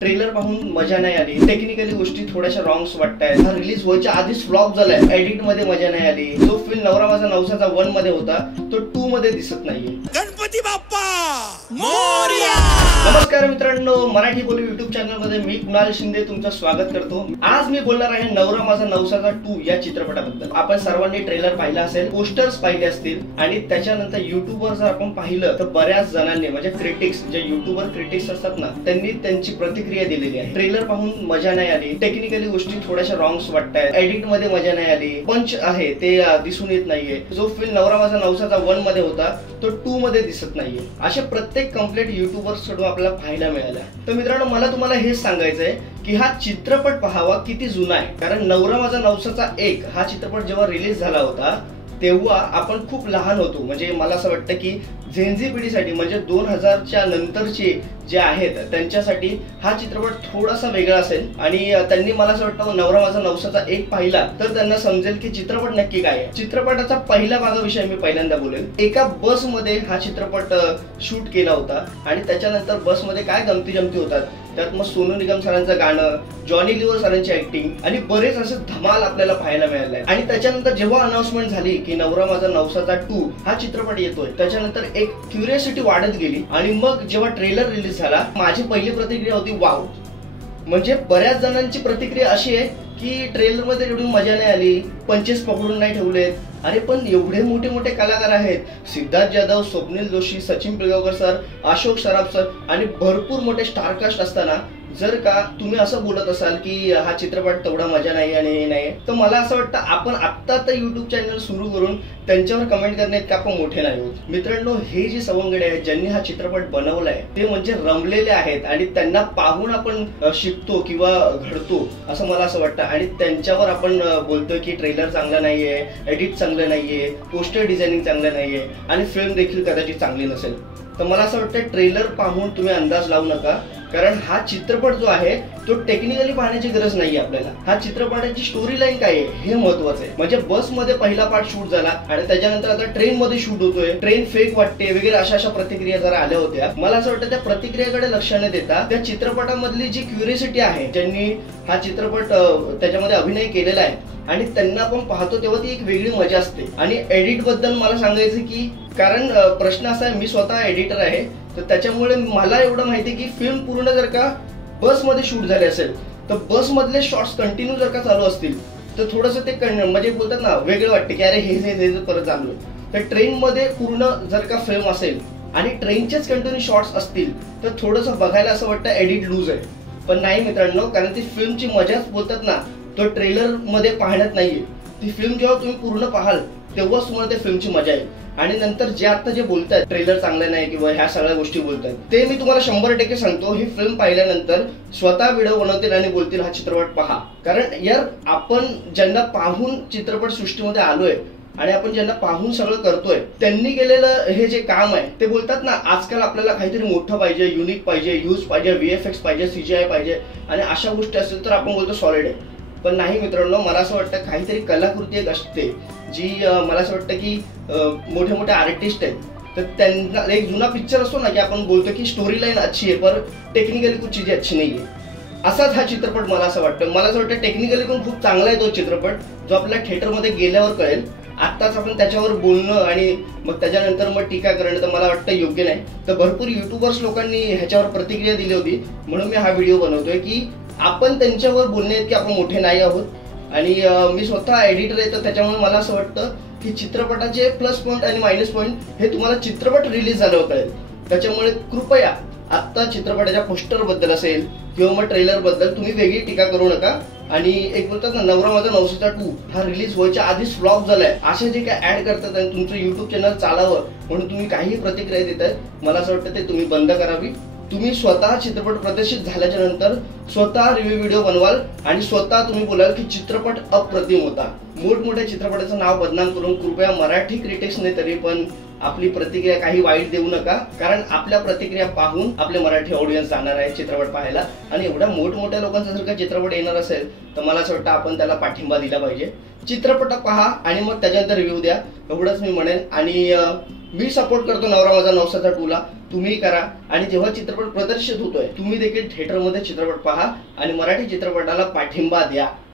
Trailer पाहून मजा नाही आली, टेक्निकली गोष्टी थोड्याशा रॉंग्स वाटतायत, हा रिलीज व्हायच्या आधीच फ्लॉप झालाय, एडिट मध्ये मजा नाही आली, जो फिल्म नवरा माझा नवसाचा 1 मध्ये होता तो 2 मध्ये दिसत नाहीये। गणपती बाप्पा मोरया। नमस्कार मित्रांनो, मराठी बोली युट्यूब चॅनल मध्ये मी कुणाल शिंदे तुमचं स्वागत करतो। आज मी बोलणार आहे नवरा माझा नवसाचा 2 या चित्रपटाबद्दल। आपण सर्वांनी ट्रेलर पाहिला असेल, पोस्टर्स पाहिले असतील आणि त्याच्यानंतर युट्यूबवर जर आपण पाहिलं तर बऱ्याच जणांनी म्हणजे क्रिटिक्स, जे युट्यूबर क्रिटिक्स असतात ना, त्यांनी त्यांची प्रतिक्रिया दिलेली आहे। ट्रेलर पाहून मजा नाही आली, टेक्निकली गोष्टी थोड्याशा रॉंग्स वाटतायत, एडिट मध्ये मजा नाही आली, पंच आहे ते दिसून येत नाहीये, जो फिल्म नवरा माझा नवसाचा 1 मध्ये होता तो 2 मध्ये दिसत नाहीये। अशा प्रत्येक कंप्लेंट युट्यूबर्स कडून आपल्याला पाहायला मिळाल्या। तर मित्रांनो, मला तुम्हाला हेच सांगायचंय की हा चित्रपट पाहावा किती जुना आहे। कारण नवरा माझा नवसाचा 1 हा चित्रपट जेव्हा रिलीज झाला होता तेव्हा आपण खूप लहान होतो। म्हणजे मला असं वाटतं की झेनझी पिढीसाठी म्हणजे 2000 च्या नंतरचे जे आहेत त्यांच्यासाठी हा चित्रपट थोडासा वेगळा असेल आणि त्यांनी मला असं वाटतं नवरा माझा नवसाचा 1 पाहिला तर त्यांना समजेल की चित्रपट नक्की काय आहे। चित्रपटाचा पहिल्या भागाविषयी मी पहिल्यांदा बोलेल। एका बस मध्ये हा चित्रपट शूट केला होता आणि त्याच्यानंतर बस मध्ये काय गमती जमती होतात, त्यात मग सोनू निगम सरांचं गाणं, जॉनी लिव्हर सरांची ऍक्टिंग आणि बरेच असे धमाल आपल्याला पाहायला मिळाले। आणि त्याच्यानंतर जेव्हा अनाउन्समेंट झाली की नवरा माझा नवसाचा 2 हा चित्रपट येतोय, त्याच्यानंतर एक क्युरियोसिटी वाढत गेली आणि मग जेव्हा ट्रेलर रिलीज झाला माझी पहिली प्रतिक्रिया होती वाव। म्हणजे बऱ्याच जणांची प्रतिक्रिया अशी आहे की ट्रेलर मध्ये एवढी मजा नाही आली, पंचेस पकडून नाही ठेवलेत, अरे पण एवढे मोठे मोठे कलाकार आहेत, सिद्धार्थ जाधव, स्वप्नील जोशी, सचिन पिळगावकर सर, अशोक सराफ सर आणि भरपूर मोठे स्टारकास्ट असताना जर का तुम्ही असं बोलत असाल की हा चित्रपट तेवढा मजा नाही आणि हे नाही, तर मला असं वाटतं आपण आता तर युट्यूब चॅनल सुरू करून त्यांच्यावर कमेंट करण्यात का आपण मोठे नाही होत। मित्रांनो, हे जे सवंगडे आहेत ज्यांनी हा चित्रपट बनवलाय ते म्हणजे रमलेले आहेत आणि त्यांना पाहून आपण शिकतो किंवा घडतो असं मला असं वाटतं। आणि त्यांच्यावर आपण बोलतोय की ट्रेलर चांगला नाहीये, एडिट चांगलं नाहीये, पोस्टर डिझायनिंग चांगलं नाहीये आणि फिल्म देखील कदाचित चांगली नसेल। तर मला असं वाटतं ट्रेलर पाहून तुम्ही अंदाज लावू नका, कारण हा चित्रपट जो आहे तो टेक्निकली पाहण्याची गरज नाहीये आपल्याला। हा चित्रपटाची स्टोरी लाईन काय आहे हे महत्वाचं आहे। म्हणजे बस मध्ये पहिला पार्ट शूट झाला आणि त्याच्यानंतर आता ट्रेन मध्ये शूट होतोय, ट्रेन फेक वाटते वगैरे अशा प्रतिक्रिया जरा आल्या होत्या। मला असं वाटतं त्या प्रतिक्रियेकडे लक्ष न देता त्या चित्रपटामधली जी क्युरियोसिटी आहे, ज्यांनी हा चित्रपट त्याच्यामध्ये अभिनय केलेला आहे आणि त्यांना आपण पाहतो तेव्हा ती एक वेगळी मजा असते। आणि एडिट बद्दल मला सांगायचं की कारण प्रश्न असा आहे, मी स्वतः एडिटर आहे, तर त्याच्यामुळे मला एवढं माहिती की फिल्म पूर्ण जर का बस मध्ये शूट झाले असेल तर बस मधले शॉट्स कंटिन्यू जर का चालू असतील तर थोडंसं ते म्हणजे बोलतात ना वेगळं वाटते की अरे हे परत चालू आहे। तर ट्रेन मध्ये पूर्ण जर का फिल्म असेल आणि ट्रेनचेच कंटिन्यू शॉट्स असतील तर थोडंसं बघायला असं वाटतं एडिट लूज आहे। पण नाही मित्रांनो, कारण ती फिल्मची मजाच बोलतात ना तो ट्रेलर मध्ये पाहण्यात नाहीये। ती फिल्म जेव्हा तुम्ही पूर्ण पाहाल तेव्हाच तुम्हाला त्या फिल्मची मजा येईल। आणि नंतर जे आता जे बोलतात ट्रेलर चांगलं नाही किंवा ह्या सगळ्या गोष्टी बोलतात ते मी तुम्हाला 100% सांगतो, ही फिल्म पाहिल्यानंतर स्वतः व्हिडिओ बनवतील आणि बोलतील हा चित्रपट पहा। कारण यार आपण ज्यांना पाहून चित्रपट सृष्टीमध्ये आलोय आणि आपण ज्यांना पाहून सगळं करतोय त्यांनी केलेलं हे जे काम आहे ते बोलतात ना, आजकाल आपल्याला काहीतरी मोठं पाहिजे, युनिक पाहिजे, यूज पाहिजे, VFX पाहिजे, CGI पाहिजे आणि अशा गोष्टी असतील तर आपण बोलतो सॉलिड आहे। पण नाही मित्रांनो, मला असं वाटतं काहीतरी कलाकृती एक असते जी मला असं वाटतं की मोठे मोठे आर्टिस्ट आहेत तर त्यांना एक जुना पिक्चर असतो ना की आपण बोलतो की स्टोरी लाईन अच्छी आहे पर टेक्निकली कुछ चीजें अच्छी नाही आहे। असाच हा चित्रपट मला असं वाटतं। मला असं वाटतं टेक्निकली पण खूप चांगला आहे तो चित्रपट, जो आपल्या थिएटरमध्ये गेल्यावर कळेल। आत्ताच आपण त्याच्यावर बोलणं आणि मग त्याच्यानंतर मग टीका करणं तर मला वाटतं योग्य नाही। तर भरपूर युट्यूबर्स लोकांनी ह्याच्यावर प्रतिक्रिया दिली होती, म्हणून मी हा व्हिडिओ बनवतोय की आपण त्यांच्यावर बोलण्यात की आपण मोठे नाही आहोत। आणि मी स्वतः एडिटर आहे तर त्याच्यामुळे मला असं वाटतं की चित्रपटाचे प्लस पॉईंट आणि मायनस पॉईंट हे तुम्हाला चित्रपट रिलीज झाल्यावर कळेल। त्याच्यामुळे कृपया आता चित्रपटाच्या पोस्टर बद्दल असेल किंवा मग ट्रेलर बद्दल तुम्ही वेगळी टीका करू नका। आणि एक बोलतात ना नवरा माझा नवसाचा 2 हा रिलीज व्हायच्या आधीच फ्लॉप झालाय असे जे काय ऍड करतात आणि तुमचं युट्यूब चॅनल चालावं म्हणून तुम्ही काही प्रतिक्रिया देतात, मला असं वाटतं ते तुम्ही बंद करावी। तुम्ही स्वतः चित्रपट प्रदर्शित झाल्याच्या नंतर स्वतः रिव्ह्यू व्हिडिओ बनवाल आणि स्वतः तुम्ही बोलाल की चित्रपट अप्रतिम होता। मोठमोठ्या चित्रपटाचं नाव बदनाम करून कृपया मराठी क्रिटिक्सने तरी पण आपली प्रतिक्रिया काही वाईट देऊ नका, कारण आपल्या प्रतिक्रिया पाहून आपले मराठी ऑडियन्स जाणार आहे चित्रपट पाहायला। आणि एवढ्या मोठमोठ्या लोकांचा जर का चित्रपट येणार असेल तर मला असं वाटतं आपण त्याला पाठिंबा दिला पाहिजे। चित्रपट पहा आणि मग त्याच्यानंतर रिव्ह्यू द्या, एवढंच मी म्हणेन। आणि मी सपोर्ट करतो नवरा माझा नवसाचा 2 ला। तुम्ही करा आणि जेव्हा चित्रपट प्रदर्शित होतोय तुम्ही देखील थिएटरमध्ये चित्रपट पहा आणि मराठी चित्रपटाला पाठिंबा द्या.